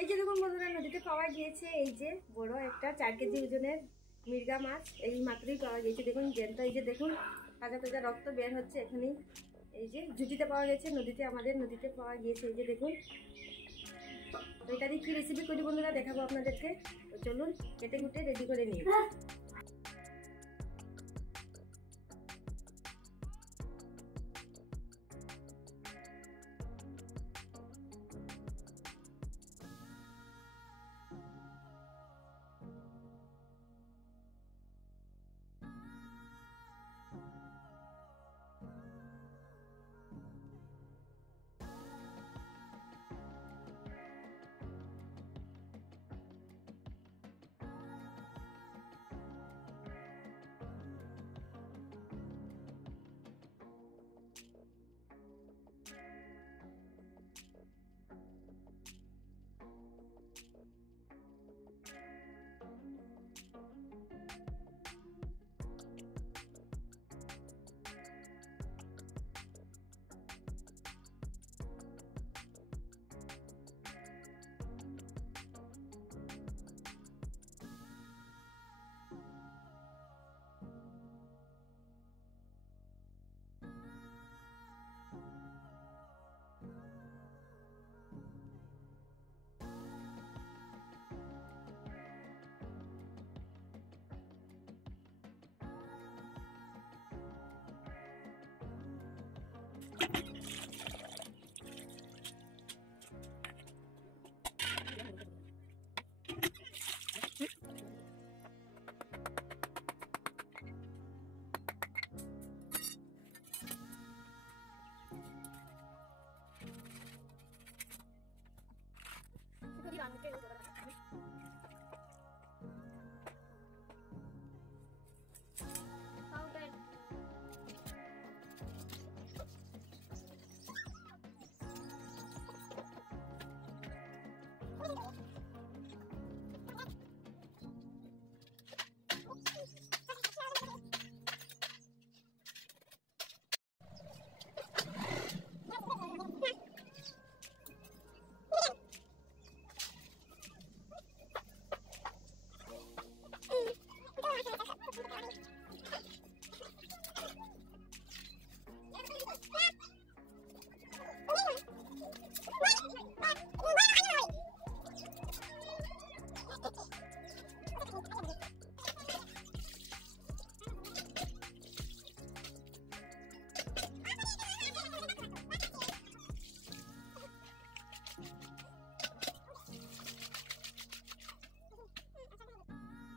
এই যে দেখুন বন্ধুরা, নদীতে পাওয়া গিয়েছে এই যে বড় একটা 4 কেজি ওজনের মির্গা মাছ। এই মাত্রই পাওয়া গিয়েছে, দেখুন জ্যান্ত। এই যে দেখুন তাজা তাজা রক্ত বের হচ্ছে এখানেই। এই যে জুটিতে পাওয়া গেছে, নদীতে, আমাদের নদীতে পাওয়া গিয়েছে। এই যে দেখুন, তো এটা দিয়ে কি রেসিপি করি বন্ধুরা দেখাবো আপনাদেরকে। তো চলুন কেটে কুটে রেডি করে নিই।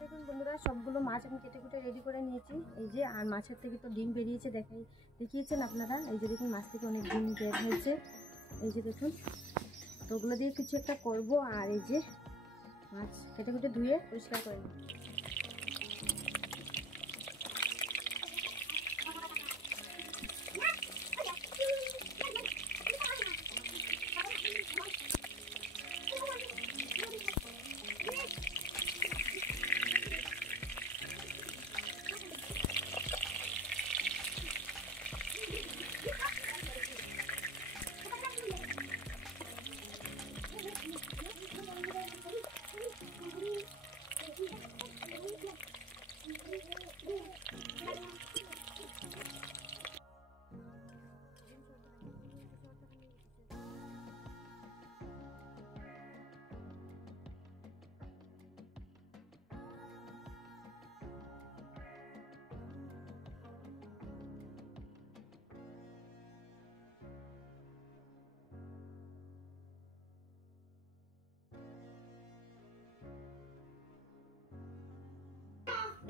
দেখুন বন্ধুরা, সবগুলো মাছ আমি কেটে কুটে রেডি করে নিয়েছি। এই যে, আর মাছের থেকে তো ডিম বেরিয়েছে, দেখিয়েছেন আপনারা। এই যে দেখুন, মাছ থেকে অনেক ডিম বের হয়েছে। এই যে দেখুন, তো ওগুলো দিয়ে কিছু একটা করব। আর এই যে মাছ কেটে কুটে ধুয়ে পরিষ্কার করে নিই।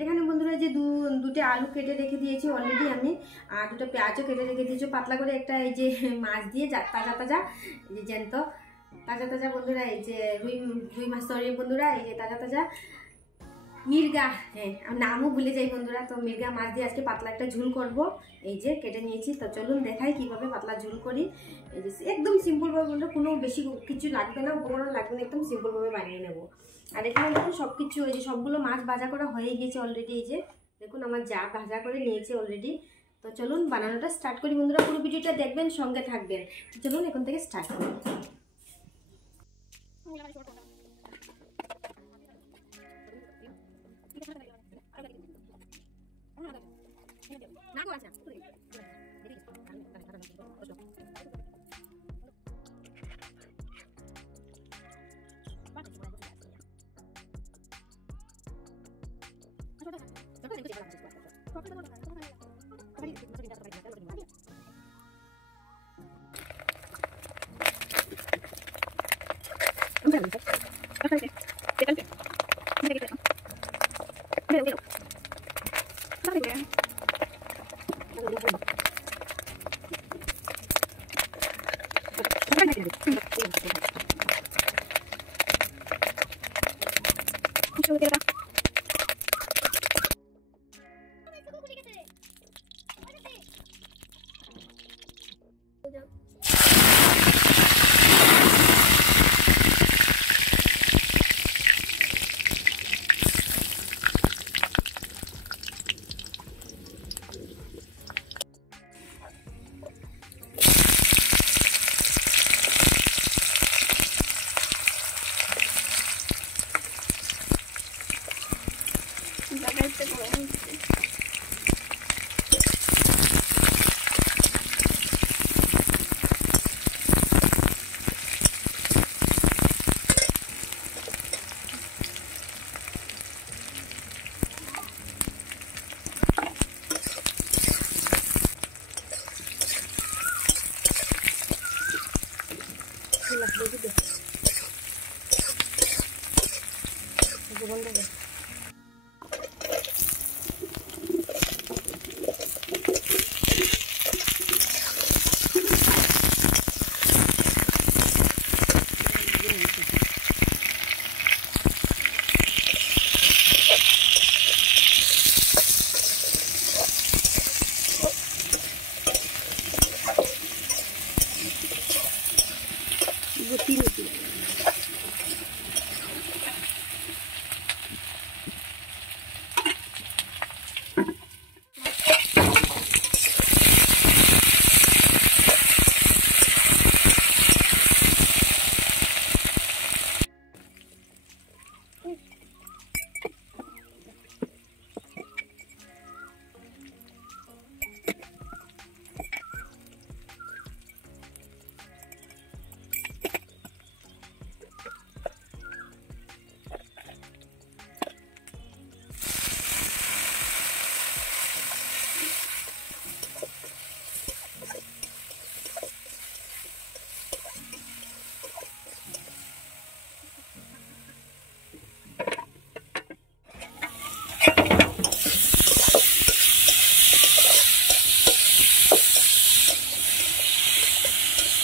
এখানে বন্ধুরা যে দুটো আলু কেটে রেখে দিয়েছি অলরেডি আমি, আর দুটো পেঁয়াজও কেটে রেখে দিয়েছি পাতলা করে। একটা এই যে মাছ দিয়ে তাজা তাজা, এই যে জ্যান্ত তাজা তাজা বন্ধুরা, এই যে রুই মাছ, সরি বন্ধুরা, এই যে তাজা তাজা মির্গা, হ্যাঁ নামও ভুলে যাই বন্ধুরা। তো মির্গা মাছ দিয়ে আজকে পাতলা একটা ঝুল করব। এই যে কেটে নিয়েছি, তো চলুন দেখাই কিভাবে পাতলা ঝুল করি। এই যে একদম সিম্পলভাবে বন্ধুরা, কোনো বেশি কিছু লাগবে না, উপকরণ লাগবে না, একদম সিম্পলভাবে বানিয়ে নেব। আর এখানে দেখুন সবকিছু, এই যে সবগুলো মাছ ভাজা করা হয়ে গিয়েছে অলরেডি। এই যে দেখুন আমার যা ভাজা করে নিয়েছে অলরেডি। তো চলুন বানানোটা স্টার্ট করি বন্ধুরা, পুরো ভিডিওটা দেখবেন, সঙ্গে থাকবেন। চলুন এখন থেকে স্টার্ট করি।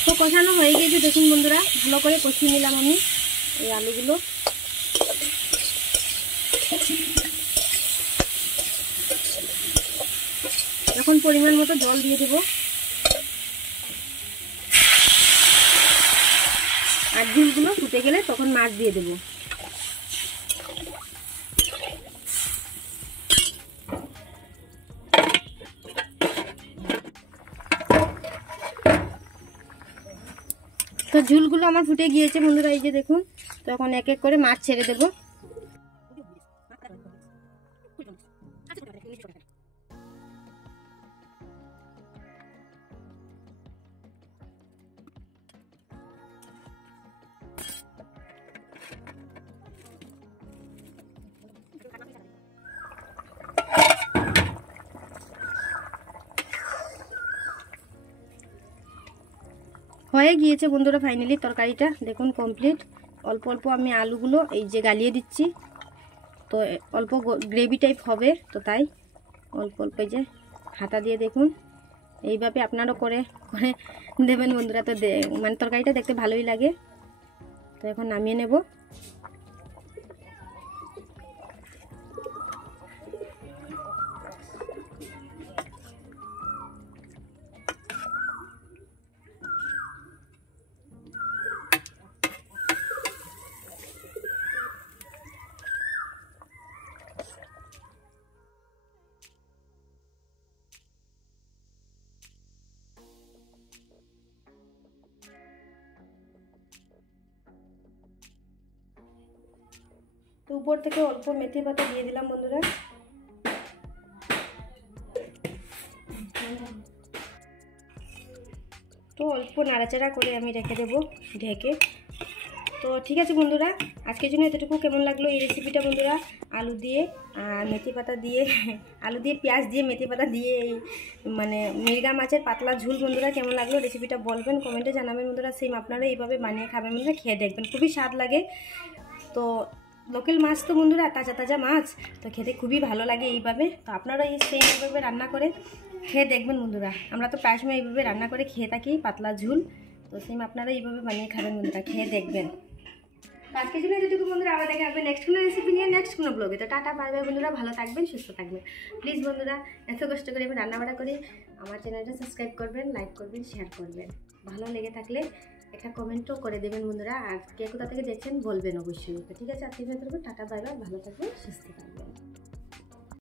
তো কষানো হয়ে গেছে দেখুন বন্ধুরা, ভালো করে কষিয়ে নিলাম আমি এই আলুগুলো। এখন পরিমাণ মতো জল দিয়ে দেব, আর ঝোলগুলো ফুটে গেলে তখন মাছ দিয়ে দেব। তো ঝোলগুলো আমার ফুটে গিয়েছে বন্ধুরা, এই যে দেখুন। তো এখন এক এক করে মাছ ছেড়ে দেব। হয়ে গিয়েছে বন্ধুরা ফাইনালি তরকারিটা দেখুন কমপ্লিট। অল্প অল্প আমি আলুগুলো এই যে গালিয়ে দিচ্ছি, তো অল্প গ্রেভি টাইপ হবে, তো তাই অল্প অল্প এই যে হাতা দিয়ে দেখুন এইভাবে আপনারাও করে করে দেবেন বন্ধুরা। তো মানে তরকারিটা দেখতে ভালোই লাগে। তো এখন নামিয়ে নেব। তো উপর থেকে অল্প মেথি পাতা দিয়ে দিলাম বন্ধুরা। তো অল্প নাড়াচাড়া করে আমি রেখে দেবো ঢেকে। তো ঠিক আছে বন্ধুরা, আজকের জন্য এতটুকু। কেমন লাগলো এই রেসিপিটা বন্ধুরা? আলু দিয়ে আর মেথি পাতা দিয়ে, আলু দিয়ে পেঁয়াজ দিয়ে মেথি পাতা দিয়ে এই মানে মির্গা মাছের পাতলা ঝুল বন্ধুরা, কেমন লাগলো রেসিপিটা বলবেন, কমেন্টে জানাবেন বন্ধুরা। সেম আপনারা এইভাবে বানিয়ে খাবেন বন্ধুরা, খেয়ে দেখবেন, খুবই স্বাদ লাগে। তো লোকাল মাছ তো বন্ধুরা, তাজা তাজা মাছ, তো খেতে খুবই ভালো লাগে এইভাবে। তো আপনারা এই সেম এইভাবে রান্না করে খেয়ে দেখবেন বন্ধুরা। আমরা তো প্রায় সময় এইভাবে রান্না করে খেয়ে থাকি পাতলা ঝুল। তো সেম আপনারা এইভাবে বানিয়ে খাবেন বন্ধুরা, খেয়ে দেখবেন। আজকের জন্য এতটুকু বন্ধুরা, আবার দেখা হবে নেক্সট কোনো রেসিপি নিয়ে, নেক্সট কোনো ব্লগে। তো টাটা বাই বাই বন্ধুরা, ভালো থাকবেন, সুস্থ থাকবেন। প্লিজ বন্ধুরা, এত কষ্ট করে আমি রান্নাবাড়া করি, আমার চ্যানেলটা সাবস্ক্রাইব করবেন, লাইক করবেন, শেয়ার করবেন। ভালো লেগে থাকলে একটা কমেন্টও করে দেবেন বন্ধুরা। আর কে কোথা থেকে দেখছেন বলবেন অবশ্যই। তো ঠিক আছে, আজকে টাটা বাই বাই, ভালো থাকবেন, সুস্থ থাকবেন।